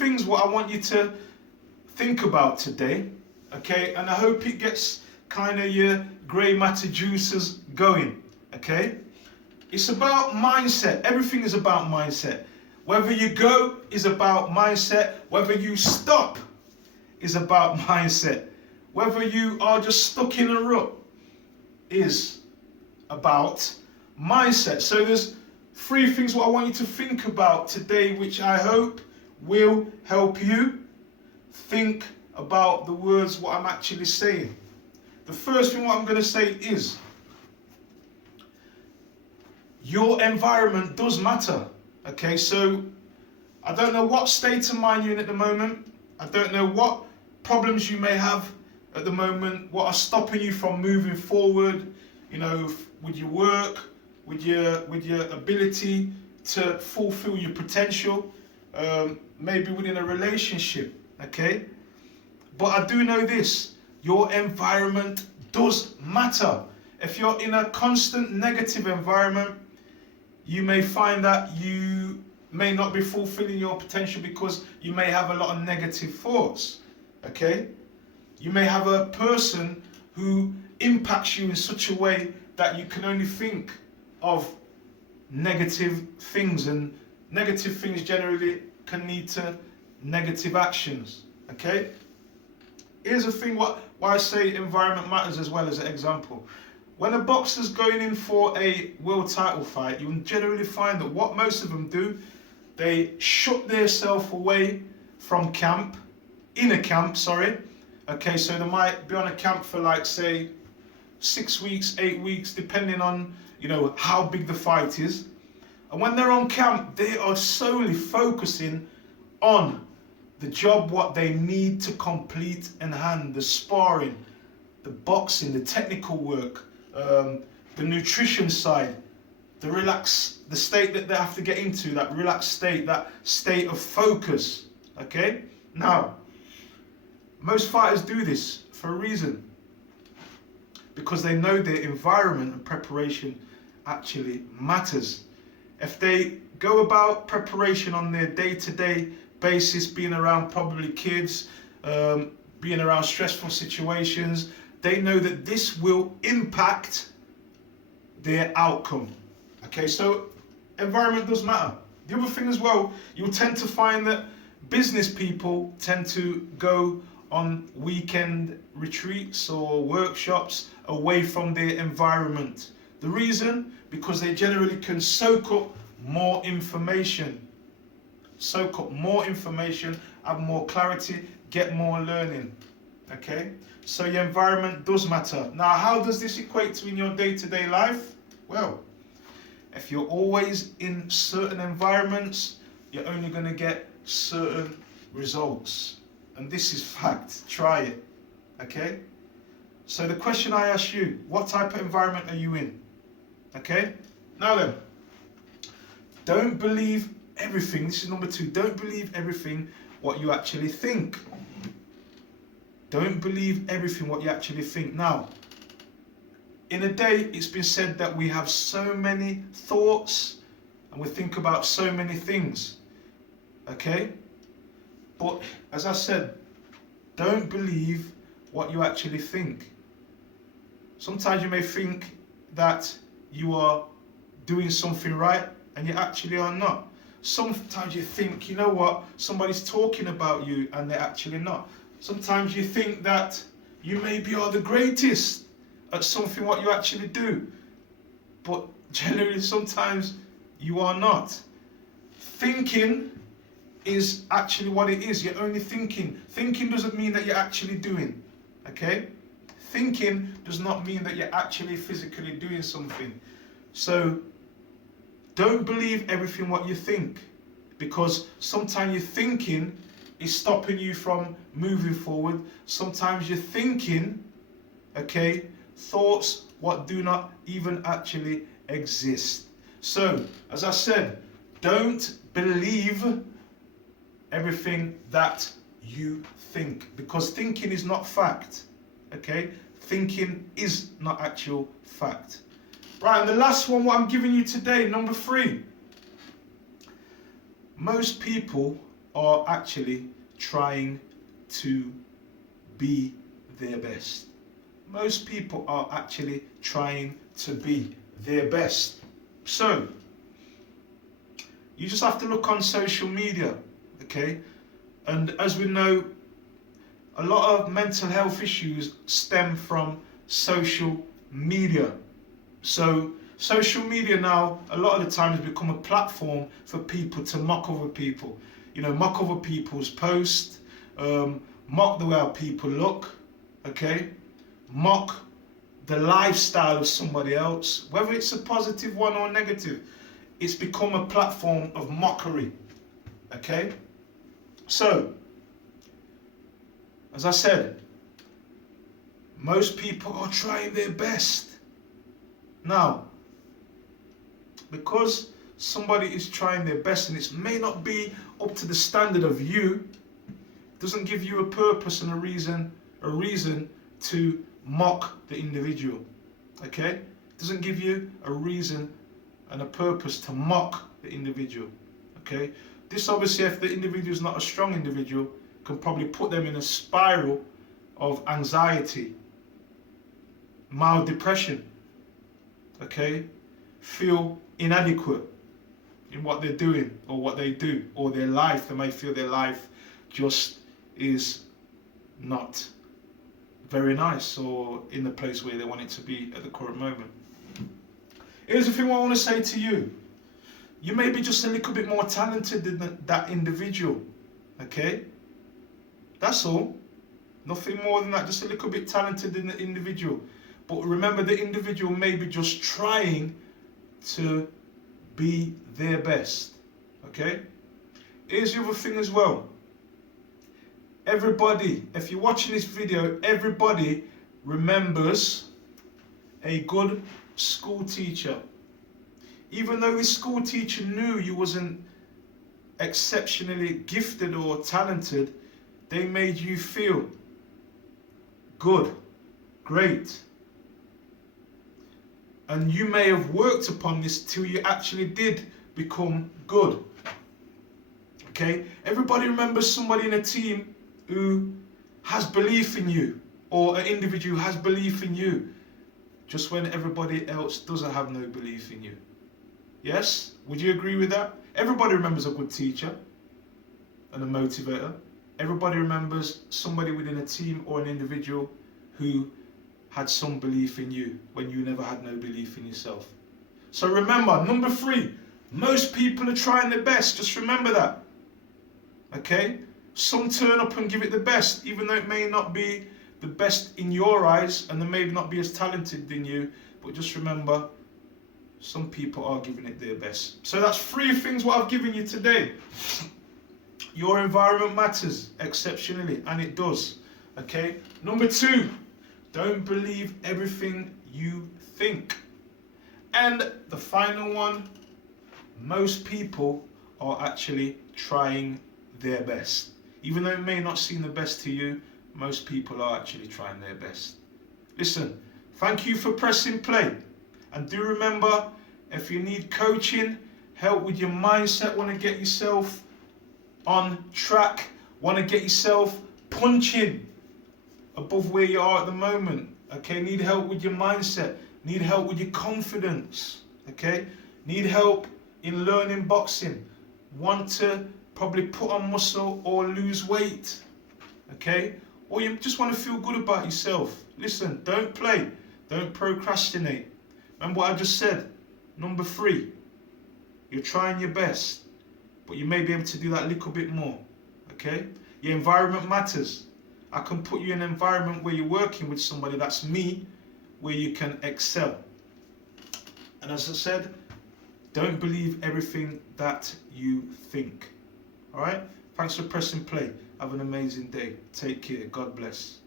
things what I want you to think about today, okay? And I hope it gets kind of your grey matter juices going, okay? It's about mindset. Everything is about mindset. Whether you go is about mindset. Whether you stop is about mindset. Whether you are just stuck in a rut is about mindset. So there's 3 things what I want you to think about today, which I hope will help you think about the words what I'm actually saying. The first thing what I'm going to say is your environment does matter. Okay, so I don't know what state of mind you're in at the moment. I don't know what problems you may have at the moment, what are stopping you from moving forward, you know, with your work, with your ability to fulfill your potential, maybe within a relationship, okay? But I do know this, your environment does matter. If you're in a constant negative environment, you may find that you may not be fulfilling your potential because you may have a lot of negative thoughts, okay? You may have a person who impacts you in such a way that you can only think of negative things, and negative things generally can lead to negative actions, okay? Here's the thing why I say environment matters as well as an example. When a boxer's going in for a world title fight, you'll generally find that what most of them do, they shut themselves away from camp, in a camp, sorry. Okay, so they might be on a camp for like, say, 6 weeks, 8 weeks, depending on, you know, how big the fight is. And when they're on camp, they are solely focusing on the job, what they need to complete in hand, the sparring, the boxing, the technical work, the nutrition side, the state that they have to get into, that relaxed state, that state of focus, okay? Now, most fighters do this for a reason, because they know their environment and preparation actually matters. If they go about preparation on their day-to-day basis, being around probably kids, being around stressful situations, they know that this will impact their outcome. Okay, so environment does matter. The other thing as well, you'll tend to find that business people tend to go on weekend retreats or workshops away from their environment. The reason? Because they generally can soak up more information. Soak up more information, have more clarity, get more learning. Okay? So your environment does matter. Now, how does this equate to in your day-to-day life? Well, if you're always in certain environments, you're only going to get certain results. And this is fact. Try it. Okay? So the question I ask you, what type of environment are you in? Okay? Now then, don't believe everything. This is number 2. Don't believe everything what you actually think. Don't believe everything what you actually think. Now, in a day, it's been said that we have so many thoughts and we think about so many things. Okay? But as I said, don't believe what you actually think. Sometimes you may think that you are doing something right and you actually are not. Sometimes you think, you know what, somebody's talking about you and they're actually not. Sometimes you think that you maybe are the greatest at something what you actually do. But generally sometimes you are not. Thinking is actually what it is. You're only thinking. Thinking doesn't mean that you're actually doing. Okay? Thinking does not mean that you're actually physically doing something. So don't believe everything what you think, because sometimes your thinking is stopping you from moving forward. Sometimes you're thinking, okay, thoughts what do not even actually exist. So, as I said, don't believe everything that you think, because thinking is not fact. Okay? Thinking is not actual fact. Right, and the last one what I'm giving you today, number 3. Most people are actually trying to be their best. Most people are actually trying to be their best. So, you just have to look on social media, okay? And as we know, a lot of mental health issues stem from social media. So, social media now, a lot of the time, has become a platform for people to mock other people. You know, mock other people's posts, mock the way how people look, okay? Mock the lifestyle of somebody else, whether it's a positive one or negative. It's become a platform of mockery, okay? So, as I said, most people are trying their best. Now, because somebody is trying their best and it may not be up to the standard of you, doesn't give you a purpose and a reason to mock the individual, okay? Doesn't give you a reason and a purpose to mock the individual, okay? This obviously, if the individual is not a strong individual, can probably put them in a spiral of anxiety, mild depression, okay? Feel inadequate in what they're doing or what they do or their life. They may feel their life just is not very nice or in the place where they want it to be at the current moment. Here's the thing what I want to say to you. You may be just a little bit more talented than that individual, okay? That's all. Nothing more than that, just a little bit talented than the individual. But remember, the individual may be just trying to be their best, okay? Here's the other thing as well. Everybody, if you're watching this video, everybody remembers a good school teacher. Even though this school teacher knew you wasn't exceptionally gifted or talented, they made you feel good, great. And you may have worked upon this till you actually did become good. Okay? Everybody remembers somebody in a team who has belief in you, or an individual who has belief in you, just when everybody else doesn't have no belief in you. Yes? Would you agree with that? Everybody remembers a good teacher and a motivator. Everybody remembers somebody within a team or an individual who had some belief in you when you never had no belief in yourself. So remember, number 3, most people are trying their best. Just remember that. Okay? Some turn up and give it the best, even though it may not be the best in your eyes and they may not be as talented than you, but just remember, some people are giving it their best. So that's 3 things what I've given you today. Your environment matters exceptionally, and it does. Okay? Number 2, don't believe everything you think. And the final one, most people are actually trying their best. Even though it may not seem the best to you, most people are actually trying their best. Listen, thank you for pressing play. And do remember, if you need coaching, help with your mindset, want to get yourself on track, want to get yourself punching above where you are at the moment, okay? Need help with your mindset, need help with your confidence, okay? Need help in learning boxing, want to probably put on muscle or lose weight, okay? Or you just want to feel good about yourself. Listen, don't play, don't procrastinate. Remember what I just said, number 3, you're trying your best, but you may be able to do that a little bit more, okay? Your environment matters. I can put you in an environment where you're working with somebody, that's me, where you can excel. And as I said, don't believe everything that you think. All right? Thanks for pressing play. Have an amazing day. Take care. God bless.